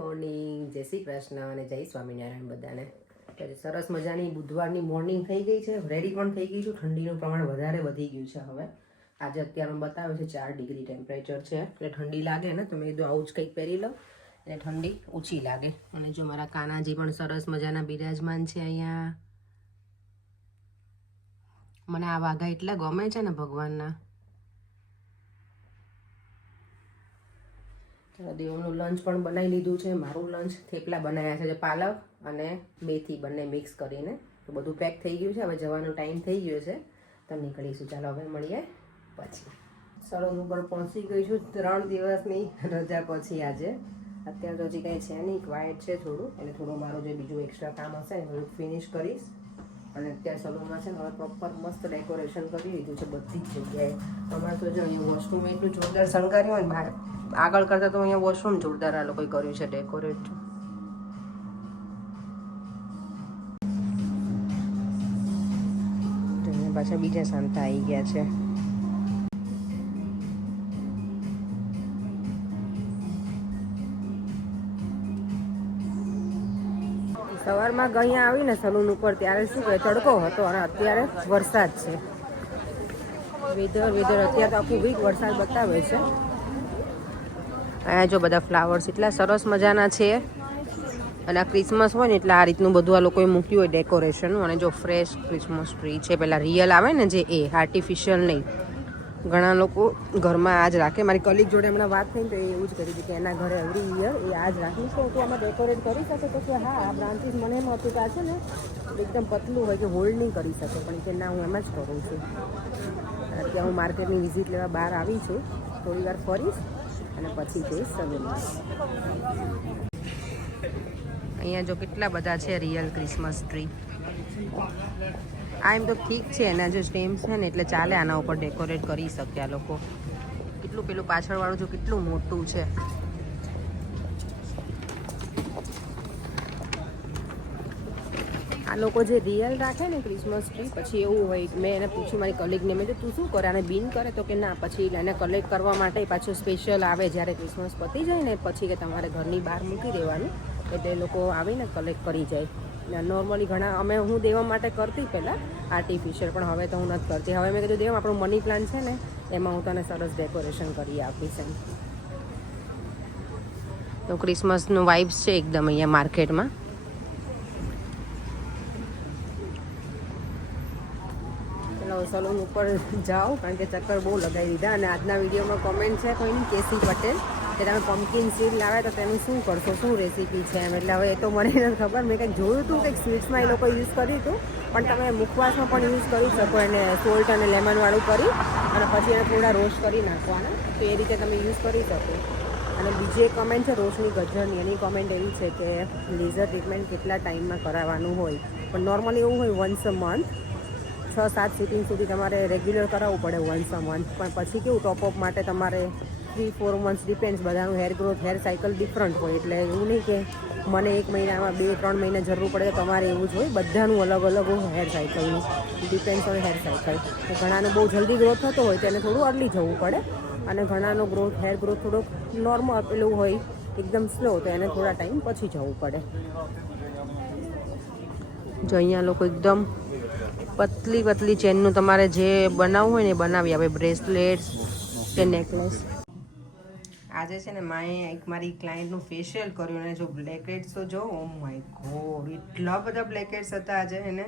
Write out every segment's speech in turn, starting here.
Morning, જય શ્રી કૃષ્ણ અને જય સ્વામિનારાયણ બધાને. સરસ મજાની બુધવારની મોર્નિંગ થઈ ગઈ છે, રેડી પણ થઈ ગઈ છું. ઠંડીનું પ્રમાણ વધારે વધી ગયું છે હવે. આજે અત્યારે બતાવે છે 4 ડિગ્રી ટેમ્પરેચર છે, એટલે ઠંડી લાગે ને તો મેં કીધું આવું જ કંઈક પહેરી લઉં એટલે ઠંડી ઓછી લાગે. અને જો મારા કાનાજી પણ સરસ મજાના બિરાજમાન છે અહીંયા. મને આ વાઘા એટલા ગમે છે ને ભગવાનના. દેવનું લંચ પણ બનાવી લીધું છે. મારું લંચ થેપલા બનાવ્યા છે, જે પાલક અને મેથી બંને મિક્સ કરીને. તો બધું પેક થઈ ગયું છે. હવે જવાનો ટાઈમ થઈ ગયો છે તો નીકળીશું. ચાલો હવે મળીએ પછી. સરોદ ઉપર પહોંચી ગઈ છું 3 દિવસની રજા પછી આજે. અત્યારે તો હજી કંઈ છે નહીં, ક્વાઇટ છે થોડું, એટલે થોડું મારું જે બીજું એક્સ્ટ્રા કામ હશે એ બધું ફિનિશ કરીશ. અને અત્યારે સલૂનમાં છે ને હવે પ્રોપર મસ્ત ડેકોરેશન કરી લીધું છે બધી જ જગ્યાએ. અમારે તો જો અહીંયા વોશરૂમ એટલું જોરદાર શણગાર્યું હોય ને, બહાર આગળ કરતાં તો અહીંયા વોશરૂમ જોરદાર આ લોકોએ કર્યું છે ડેકોરેટ. પાછા બીજા સાંતા આવી ગયા છે. સવારમાં અહીંયા આવીને સલૂન ઉપર ત્યારે શું કહે તડકો હતો અને અત્યારે વરસાદ છે. વેધર અત્યારે તો આખું વીક વરસાદ બતાવે છે. અહીંયા જો બધા ફ્લાવર્સ એટલા સરસ મજાના છે. અને આ ક્રિસમસ હોય ને એટલે આ રીતનું બધું આ લોકોએ મૂક્યું હોય ડેકોરેશનનું. અને જો ફ્રેશ ક્રિસમસ ટ્રી છે, પેલા રિયલ આવે ને જે એ, આર્ટિફિશિયલ નહીં. ઘણા લોકો ઘરમાં આ જ રાખે. મારી કલીગ જોડે હમણાં વાત થઈ તો એ એવું જ કરી હતી કે એના ઘરે એવરી યર એ આ જ રાખીશ. તો તું આમાં ડેકોરેટ કરી શકે? તો કે હા, આ બ્રાન્ચીસ મને એમ હતું કે આ છે ને એકદમ પતલું હોય કે હોલ્ડ નહીં કરી શકે, પણ કે ના, હું એમ જ કરું છું. અત્યારે હું માર્કેટની વિઝિટ લેવા બહાર આવી છું, થોડી વાર ફરીશ અને પછી જઈશ સલૂનમાં. અહીંયા જો કેટલા બધા છે રિયલ ક્રિસમસ ટ્રી. આ એમ તો ઠીક છે, એના જો સ્ટેમ્સ છે ને એટલે ચાલે, આના ઉપર ડેકોરેટ કરી શકે આ લોકો. કેટલું પેલું પાછળવાળું જો કેટલું મોટું છે. આ લોકો જે રિયલ રાખે ને ક્રિસમસ ટ્રી, પછી એવું હોય, મેં એને પૂછ્યું મારી કલીગને, મેં તું શું કરે આને બીન કરે? તો કે ના, પછી એને કલેક્ટ કરવા માટે પાછું સ્પેશિયલ આવે જ્યારે ક્રિસમસ પતી જાય ને પછી કે તમારે ઘરની બહાર મૂકી દેવાનું, એટલે એ લોકો આવીને કલેક્ટ કરી જાય. નોર્મલી ઘણા હું દેવા માટે કરતી પહેલાં આર્ટિફિશિયલ, પણ હવે તો હું નથી કરતી. હવે મેં કીધું દેવા આપણું મની પ્લાન્ટ છે ને એમાં હું તને સરસ ડેકોરેશન કરી આપીશ એમ. તો ક્રિસમસનું વાઇબ્સ છે એકદમ અહીંયા માર્કેટમાં. સલૂન ઉપર જાઓ કારણ કે ચક્કર બહુ લગાવી દીધા. અને આજના વિડીયોમાં કોમેન્ટ છે કોઈની, કેસી પટેલ, કે તમે પમ્પકિન સીડ લાવ્યા તો તેનું શું કરશો, શું રેસીપી છે એમ. એટલે હવે એ તો મને નથી ખબર. મેં કંઈક જોયું હતું કંઈક સ્વીટ્સમાં એ લોકો યુઝ કર્યું હતું, પણ તમે મુખવાસમાં પણ યુઝ કરી શકો એને, સોલ્ટ અને લેમનવાળું કરી અને પછી એને થોડા રોસ્ટ કરી નાખવાના, તો એ રીતે તમે યુઝ કરી શકો. અને બીજી એક કમેન્ટ છે રોશની ગજ્જરની, એની કોમેન્ટ એવી છે કે લેઝર ટ્રીટમેન્ટ કેટલા ટાઈમમાં કરાવવાનું હોય. પણ નોર્મલી એવું હોય વન્સ અ મંથ, 6-7 સિટિંગ સુધી તમારે રેગ્યુલર કરાવવું પડે વન્સ અ મંથ. પણ પછી કેવું ટોપઅપ માટે તમારે 3-4 મંથ્સ ડિપેન્ડ્સ. બધાનું hair growth, hair cycle different હોય, એટલે એવું નહીં કે મને 1 મહિનામાં 2-3 મહિના જરૂર પડે, તમારે એવું જ હોય. બધાનું અલગ અલગ હોય હેર સાયકલનું, ડિપેન્ડ્સ ઓન હેર સાયકલ. તો ઘણાનો બહુ જલ્દી ગ્રોથ થતો હોય તો એને થોડું અર્લી જવું પડે, અને ઘણાનો હેર ગ્રોથ થોડોક નોર્મલ પેલું હોય એકદમ સ્લો, તો એને થોડા ટાઈમ પછી જવું પડે. જો અહીંયા લોકો એકદમ પતલી ચેનનું તમારે જે બનાવવું હોય ને એ બનાવી આપે, બ્રેસલેટ કે નેકલેસ. આજે છે ને માએ એક મારી ક્લાયન્ટનું ફેશિયલ કર્યું અને જો બ્લેકહેડ્સ તો જો, ઓ માય ગોડ, એટલા બધા બ્લેકહેડ્સ હતા આજે એને.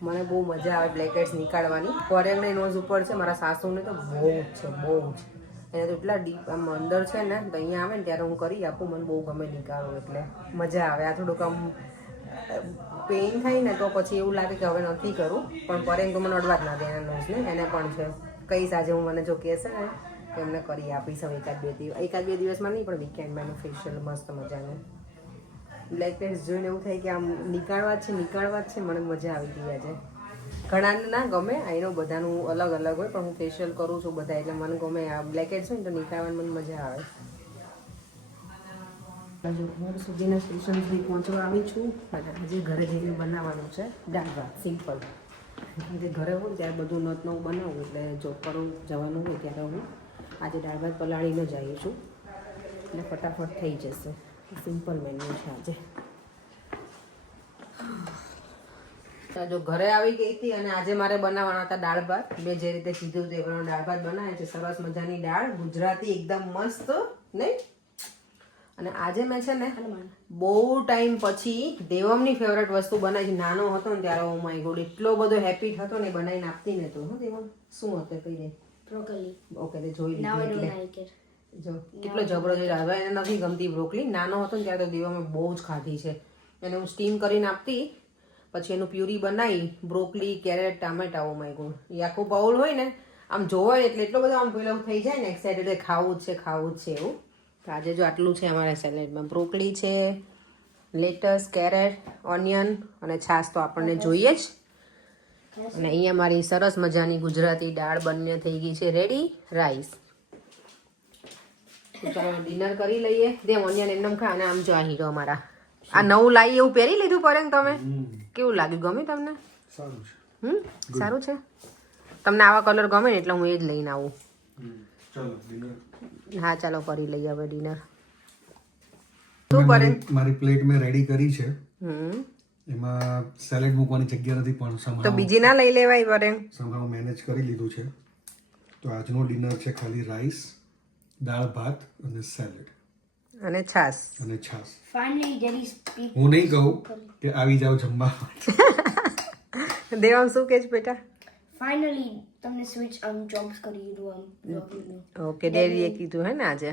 મને બહુ મજા આવે બ્લેકહેડ્સ નીકાળવાની. ફોરેનની નોઝ ઉપર છે, મારા સાસુને તો બહુ જ છે, બહુ જ. એને તો એટલા ડીપ આમ અંદર છે ને, તો અહીંયા આવે ને ત્યારે હું કરી આપું, મને બહુ ગમે નીકાળવું, એટલે મજા આવે. આ થોડુંક આમ પેઇન થાય ને તો પછી એવું લાગે કે હવે નથી કરું, પણ પરેન તો મને અડવા જ ના દે એના નોઝને. એને પણ છે, કહીશ આજે હું, મને જો કહેશે ને તો એમને કરી આપીશ હવે 1-2 દિવસમાં નહીં, પણ વીકેન્ડમાં એનું ફેશિયલ મસ્ત મજાનું. બ્લેકહેડ્સ જોઈને એવું થાય કે આમ નીકાળવા જ છે. મને મજા આવી ગઈ આજે. ઘણાને ના ગમે, આઈનો બધાનું અલગ અલગ હોય, પણ હું ફેશિયલ કરું છું બધા, એટલે મને ગમે. આ બ્લેકહેડ્સ હોય ને તો નીકાળવાની મને મજા આવે. હજુ ઘર સુધીના સ્ટેશન સુધી પહોંચવા આવી છું. અને આજે ઘરે જઈને બનાવવાનું છે દાળ ભાત, સિમ્પલ. કારણ કે ઘરે હોય ત્યારે બધું નવું બનાવું, એટલે જોબ પર જવાનું હોય ત્યારે હું આજે દાળ ભાત પલાળીને જ આવી છું. એટલે ફટાફટ થઈ જશે. સિમ્પલ મેન્યુ છે આજે. જો ઘરે આવી ગઈ હતી અને આજે મારે બનાવવાના હતા દાળ ભાત. મેં જે રીતે કીધું તે પ્રમાણે દાળ ભાત બનાવે છે. સરસ મજાની દાળ, ગુજરાતી, એકદમ મસ્ત, નહીં? અને આજે મેં છે ને બહુ ટાઈમ પછી દેવમની ફેવરેટ વસ્તુ બનાવી છે. નાનો હતો ને ત્યારે ઓ માય ગોડ એટલો બધો હેપી હતો ને બનાવીને આપતી ને તો. દેવમ શું હતું કઈ દે? બ્રોકોલી. ઓકે, તે જોઈ લીધું એટલે જો કેટલો જબરો છે. હવે એને નથી ગમતી બ્રોકલી. નાનો હતો ને ત્યારે તો દેવમે બહુ જ ખાધી છે. એને હું સ્ટીમ કરીને આપતી, પછી એનું પ્યુરી બનાવી, બ્રોકલી, કેરેટ, ટામેટા. ઓ માય ગોડ એ આખું બાઉલ હોય ને આમ જોવાય એટલે એટલો બધો આમ પેલો થઈ જાય ને એક્સાઇટેડ ખાવું જ છે એવું. તો આજે જો આટલું છે અમારા સેલેડમાં. બ્રોકલી છે, લેટસ, કેરેટ, ઓનિયન અને છાશ તો આપણને જોઈએ જ. અને અહીંયા મારી સરસ મજાની ગુજરાતી દાળ બંને થઈ ગઈ છે રેડી. રાઈસ. તો ચાલો ડિનર કરી લઈએ. દે ઓનિયન એમનેમ ખા. અને આમ જો આ હીરો અમારા આ નવું લાવી એવું પહેરી લીધું પડે ને તમે? કેવું લાગ્યું? ગમે તમને? સારું છે. સારું છે. તમને આવા કલર ગમે ને એટલે હું એ જ લઈને આવું. ચાલો ડિનર. હા ચાલો કરી લઈએ હવે ડિનર. શું કરે? મારી પ્લેટ મેં રેડી કરી છે. એમાં સેલેડ મૂકવાની જગ્યા નથી પણ તો બીજી ના લઈ લેવાય પડે. somehow મેનેજ કરી લીધું છે. તો આજનો ડિનર છે ખાલી રાઈસ, દાળ ભાત અને સેલેડ અને છાશ. Finally, Daddy speak. હું નહીં કહું કે આવી જાવ જમવા. દેવામ શું કે છે બેટા? Finally, તમને switch jobs કરી દીધું ઓકે, ડેડીએ કીધું હે ને આજે.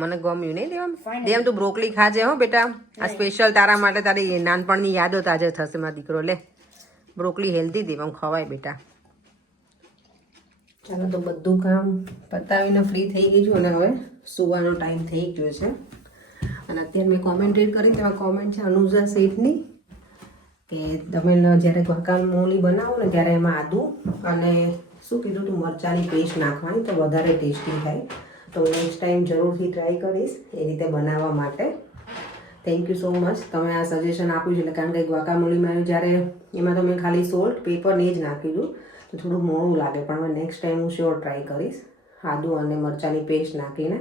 મને ગમ્યું નહીં દેવામ. દેવામ તું બ્રોકલી ખાજે હો બેટા. આ સ્પેશિયલ તારા માટે, તારી નાનપણની યાદો તાજે થશે મારો દીકરો. લે બ્રોકલી હેલ્ધી દેવામ ખવાય બેટા. ચાલો તો બધું કામ પતાવીને ફ્રી થઈ ગઈ છું અને હવે સુવાનો ટાઈમ થઈ ગયો છે. અને અત્યારે મેં કોમેન્ટ રીડ કરી, તેમાં કોમેન્ટ છે અનુજા શેઠની કે તમે જ્યારે ગુઆકામોલી બનાવો ને ત્યારે એમાં આદુ અને શું કીધું તું, મરચાંની પેસ્ટ નાખવાની તો વધારે ટેસ્ટી થાય. તો નેક્સ્ટ ટાઈમ જરૂરથી ટ્રાય કરીશ એ રીતે બનાવવા માટે. Thank you so much. તમે આ સજેશન આપ્યું છે એટલે, કારણ કે ગુઆકામોલીમાં જ્યારે એમાં તો મેં ખાલી સોલ્ટ, પેપર ને જ નાખ્યું તો થોડું મોડું લાગે. પણ હવે નેક્સ્ટ ટાઈમ હું શ્યોર ટ્રાય કરીશ આદુ અને મરચાંની પેસ્ટ નાખીને,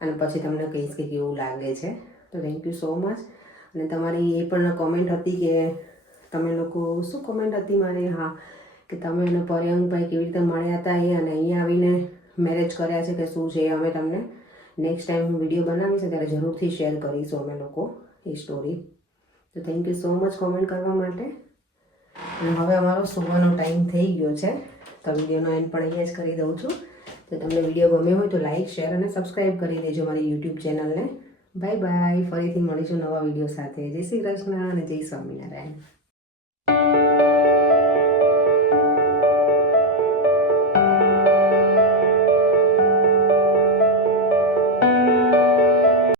અને પછી તમને કહીશ કે કેવું લાગે છે. તો થેન્ક યુ સો મચ. અને તમારી એ પણ કોમેન્ટ હતી કે તમે લોકો શું કોમેન્ટ હતી મારી? હા, કે તમે અને પર્યંકભાઈ કેવી રીતે મળ્યા હતા એ અને અહીંયા આવીને મેરેજ કર્યા છે કે શું છે. અમે તમને નેક્સ્ટ ટાઈમ હું વિડીયો બનાવીશ ત્યારે જરૂરથી શેર કરીશું અમે લોકો એ સ્ટોરી. તો thank you so much comment કરવા માટે. અને હવે અમારો સુવાનો ટાઈમ થઈ ગયો છે તો વિડીયોનો એન્ડ પણ અહીંયા જ કરી દઉં છું. તો તમને વિડીયો ગમ્યો હોય તો લાઇક, શેર અને સબસ્ક્રાઈબ કરી દેજો મારી યુટ્યુબ ચેનલને. Bye bye. ફરીથી મળીશું નવા વિડીયો સાથે. જય શ્રી કૃષ્ણ અને જય સ્વામિનારાયણ.